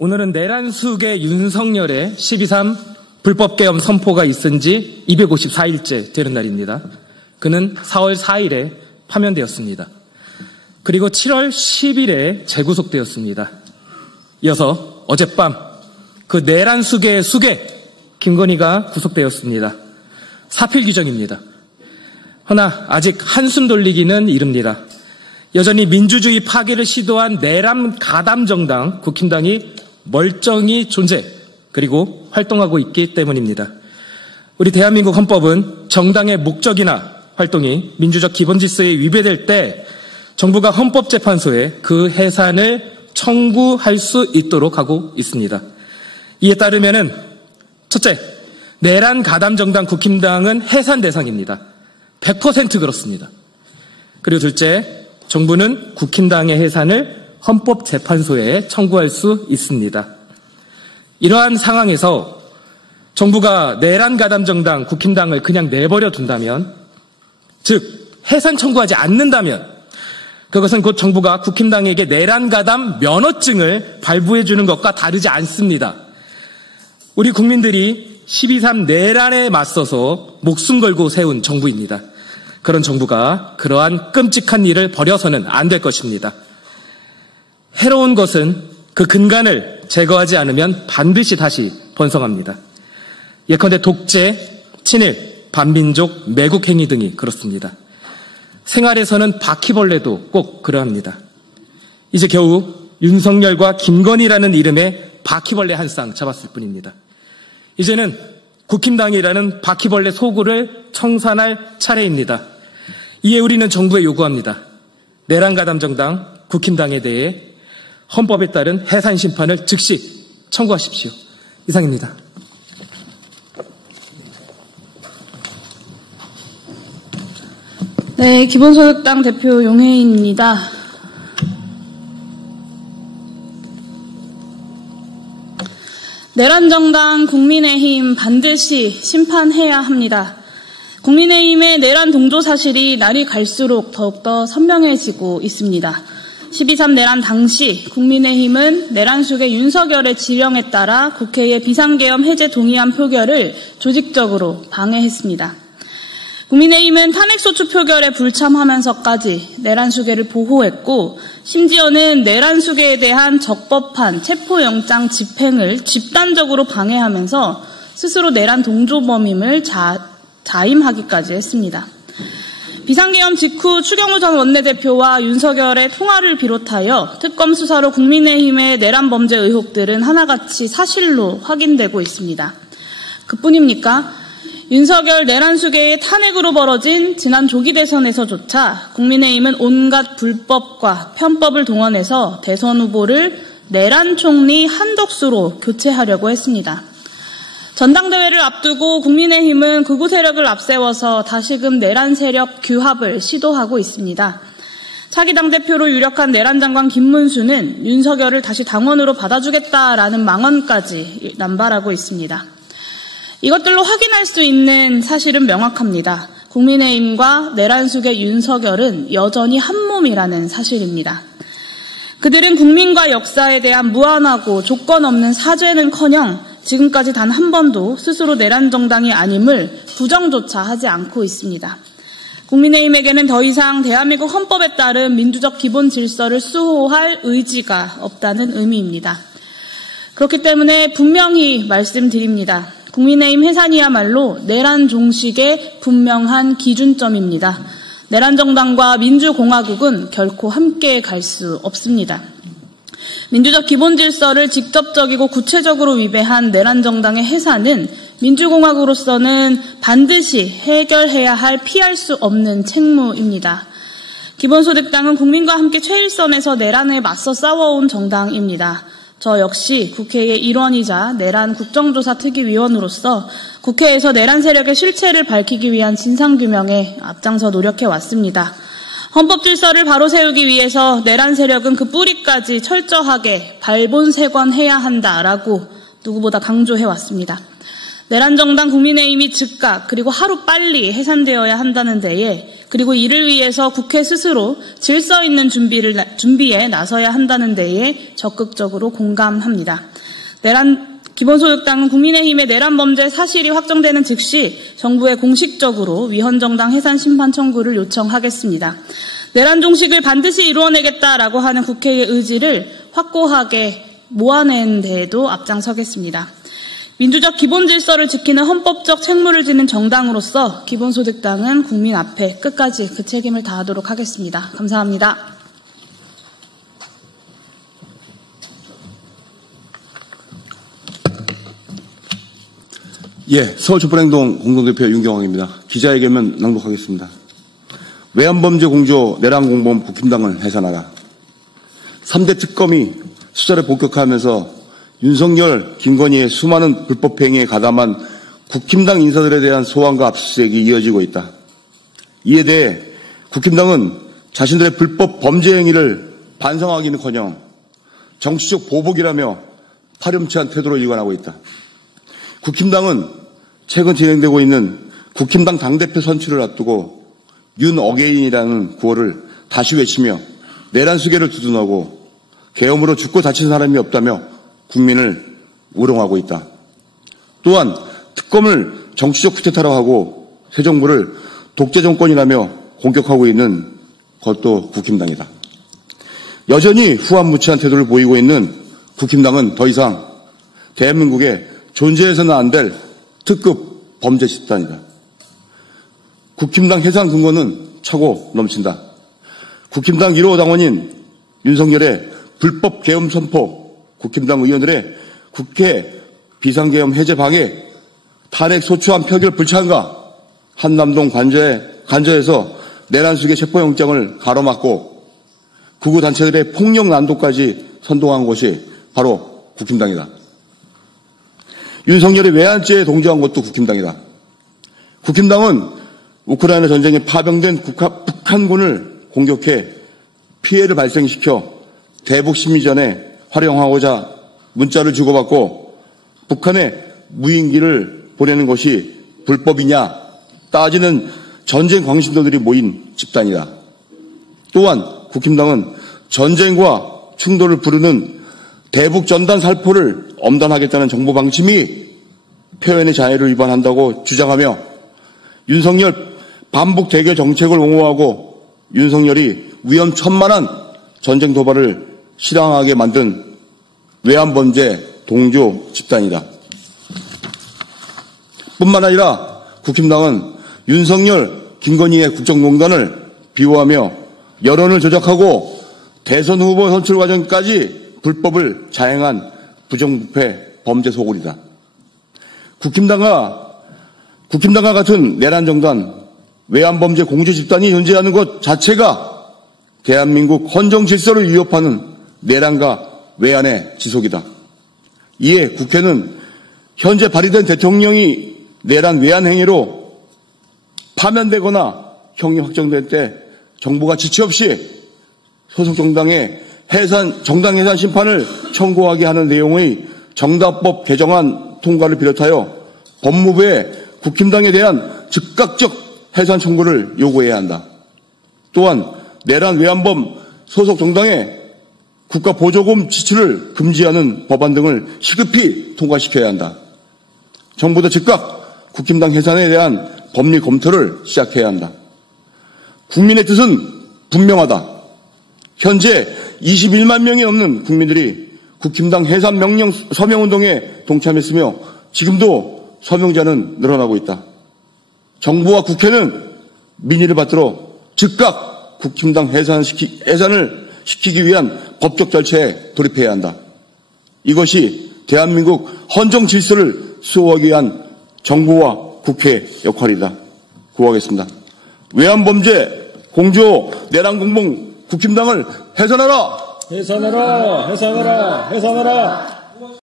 오늘은 내란숙의 윤석열의 12.3 불법계엄 선포가 있은 지 254일째 되는 날입니다. 그는 4월 4일에 파면되었습니다. 그리고 7월 10일에 재구속되었습니다. 이어서 어젯밤 그 내란숙의 숙의 김건희가 구속되었습니다. 사필 규정입니다. 허나 아직 한숨 돌리기는 이릅니다. 여전히 민주주의 파괴를 시도한 내란 가담 정당 국힘당이 멀쩡히 존재 그리고 활동하고 있기 때문입니다. 우리 대한민국 헌법은 정당의 목적이나 활동이 민주적 기본 질서에 위배될 때 정부가 헌법재판소에 그 해산을 청구할 수 있도록 하고 있습니다. 이에 따르면은 첫째, 내란 가담 정당 국힘당은 해산 대상입니다. 100% 그렇습니다. 그리고 둘째, 정부는 국힘당의 해산을 헌법재판소에 청구할 수 있습니다. 이러한 상황에서 정부가 내란 가담 정당 국힘당을 그냥 내버려 둔다면, 즉 해산 청구하지 않는다면 그것은 곧 정부가 국힘당에게 내란 가담 면허증을 발부해 주는 것과 다르지 않습니다. 우리 국민들이 12.3 내란에 맞서서 목숨 걸고 세운 정부입니다. 그런 정부가 그러한 끔찍한 일을 벌여서는 안 될 것입니다. 해로운 것은 그 근간을 제거하지 않으면 반드시 다시 번성합니다. 예컨대 독재, 친일, 반민족, 매국 행위 등이 그렇습니다. 생활에서는 바퀴벌레도 꼭 그러합니다. 이제 겨우 윤석열과 김건희라는 이름의 바퀴벌레 한 쌍 잡았을 뿐입니다. 이제는 국힘당이라는 바퀴벌레 소굴을 청산할 차례입니다. 이에 우리는 정부에 요구합니다. 내란 가담 정당 국힘당에 대해 헌법에 따른 해산 심판을 즉시 청구하십시오. 이상입니다. 네, 기본소득당 대표 용혜인입니다. 내란정당 국민의힘 반드시 심판해야 합니다. 국민의힘의 내란 동조 사실이 날이 갈수록 더욱더 선명해지고 있습니다. 12.3 내란 당시 국민의힘은 내란숙의 윤석열의 지령에 따라 국회의 비상계엄 해제 동의안 표결을 조직적으로 방해했습니다. 국민의힘은 탄핵소추 표결에 불참하면서까지 내란수계를 보호했고 심지어는 내란수계에 대한 적법한 체포영장 집행을 집단적으로 방해하면서 스스로 내란 동조범임을 자임하기까지 했습니다. 비상계엄 직후 추경호 전 원내대표와 윤석열의 통화를 비롯하여 특검 수사로 국민의힘의 내란 범죄 의혹들은 하나같이 사실로 확인되고 있습니다. 그뿐입니까? 윤석열 내란수계의 탄핵으로 벌어진 지난 조기 대선에서조차 국민의힘은 온갖 불법과 편법을 동원해서 대선 후보를 내란 총리 한덕수로 교체하려고 했습니다. 전당대회를 앞두고 국민의힘은 극우 세력을 앞세워서 다시금 내란 세력 규합을 시도하고 있습니다. 차기 당대표로 유력한 내란 장관 김문수는 윤석열을 다시 당원으로 받아주겠다라는 망언까지 남발하고 있습니다. 이것들로 확인할 수 있는 사실은 명확합니다. 국민의힘과 내란숙의 윤석열은 여전히 한몸이라는 사실입니다. 그들은 국민과 역사에 대한 무한하고 조건 없는 사죄는커녕 지금까지 단 한 번도 스스로 내란 정당이 아님을 부정조차 하지 않고 있습니다. 국민의힘에게는 더 이상 대한민국 헌법에 따른 민주적 기본 질서를 수호할 의지가 없다는 의미입니다. 그렇기 때문에 분명히 말씀드립니다. 국민의힘 해산이야말로 내란 종식의 분명한 기준점입니다. 내란 정당과 민주공화국은 결코 함께 갈 수 없습니다. 민주적 기본 질서를 직접적이고 구체적으로 위배한 내란 정당의 해산은 민주공화국으로서는 반드시 해결해야 할 피할 수 없는 책무입니다. 기본소득당은 국민과 함께 최일선에서 내란에 맞서 싸워온 정당입니다. 저 역시 국회의 일원이자 내란 국정조사 특위위원으로서 국회에서 내란 세력의 실체를 밝히기 위한 진상규명에 앞장서 노력해왔습니다. 헌법 질서를 바로 세우기 위해서 내란 세력은 그 뿌리까지 철저하게 발본색원해야 한다라고 누구보다 강조해왔습니다. 내란정당 국민의힘이 즉각 그리고 하루빨리 해산되어야 한다는 데에, 그리고 이를 위해서 국회 스스로 질서 있는 준비에 나서야 한다는 데에 적극적으로 공감합니다. 기본소득당은 국민의힘의 내란범죄 사실이 확정되는 즉시 정부에 공식적으로 위헌정당 해산 심판 청구를 요청하겠습니다. 내란 종식을 반드시 이루어내겠다라고 하는 국회의 의지를 확고하게 모아낸 데에도 앞장서겠습니다. 민주적 기본 질서를 지키는 헌법적 책무를 지는 정당으로서 기본소득당은 국민 앞에 끝까지 그 책임을 다하도록 하겠습니다. 감사합니다. 예, 서울촛불행동 공동대표 윤경왕입니다. 기자회견문 낭독하겠습니다. 외환범죄 공조 내란공범 국힘당을 해산하라. 3대 특검이 수사를 복격하면서 윤석열, 김건희의 수많은 불법 행위에 가담한 국힘당 인사들에 대한 소환과 압수수색이 이어지고 있다. 이에 대해 국힘당은 자신들의 불법 범죄 행위를 반성하기는커녕 정치적 보복이라며 파렴치한 태도로 일관하고 있다. 국힘당은 최근 진행되고 있는 국힘당 당대표 선출을 앞두고 윤 어게인이라는 구호를 다시 외치며 내란 수계를 두둔하고 계엄으로 죽고 다친 사람이 없다며 국민을 우롱하고 있다. 또한 특검을 정치적 쿠데타로 하고 새 정부를 독재 정권이라며 공격하고 있는 것도 국힘당이다. 여전히 후한무치한 태도를 보이고 있는 국힘당은 더 이상 대한민국에 존재해서는 안 될 특급 범죄 집단이다. 국힘당 해산 근거는 차고 넘친다. 국힘당 1호 당원인 윤석열의 불법 계엄 선포, 국힘당 의원들의 국회 비상계엄 해제 방해, 탄핵 소추안 표결 불참가, 한남동 관저에서 내란수계 체포영장을 가로막고 극우 단체들의 폭력 난도까지 선동한 것이 바로 국힘당이다. 윤석열이 외환죄에 동조한 것도 국힘당이다. 국힘당은 우크라이나 전쟁에 파병된 북한군을 공격해 피해를 발생시켜 대북 심리전에 활용하고자 문자를 주고받고 북한에 무인기를 보내는 것이 불법이냐 따지는 전쟁 광신도들이 모인 집단이다. 또한 국힘당은 전쟁과 충돌을 부르는 대북 전단 살포를 엄단하겠다는 정부 방침이 표현의 자유를 위반한다고 주장하며 윤석열 반북 대결 정책을 옹호하고 윤석열이 위험천만한 전쟁 도발을 실행하게 만든 외환범죄 동조 집단이다. 뿐만 아니라 국힘당은 윤석열, 김건희의 국정농단을 비호하며 여론을 조작하고 대선 후보 선출 과정까지 불법을 자행한 부정부패 범죄 소굴이다. 국힘당과 같은 내란정당, 외환범죄 공조 집단이 존재하는 것 자체가 대한민국 헌정 질서를 위협하는 내란과 외환의 지속이다. 이에 국회는 현재 발의된 대통령이 내란 외환 행위로 파면되거나 형이 확정될 때 정부가 지체 없이 소속 정당의 정당 해산 심판을 청구하게 하는 내용의 정당법 개정안 통과를 비롯하여 법무부에 국힘당에 대한 즉각적 해산 청구를 요구해야 한다. 또한 내란 외환범 소속 정당의 국가 보조금 지출을 금지하는 법안 등을 시급히 통과시켜야 한다. 정부도 즉각 국힘당 해산에 대한 법리 검토를 시작해야 한다. 국민의 뜻은 분명하다. 현재 21만 명이 넘는 국민들이 국힘당 해산 명령 서명운동에 동참했으며 지금도 서명자는 늘어나고 있다. 정부와 국회는 민의를 받들어 즉각 국힘당 해산을 시키기 위한 법적 절차에 돌입해야 한다. 이것이 대한민국 헌정 질서를 수호하기 위한 정부와 국회의 역할이다. 구하겠습니다. 외환범죄 공조 내란공범 국힘당을 해산하라! 해산하라! 해산하라! 해산하라!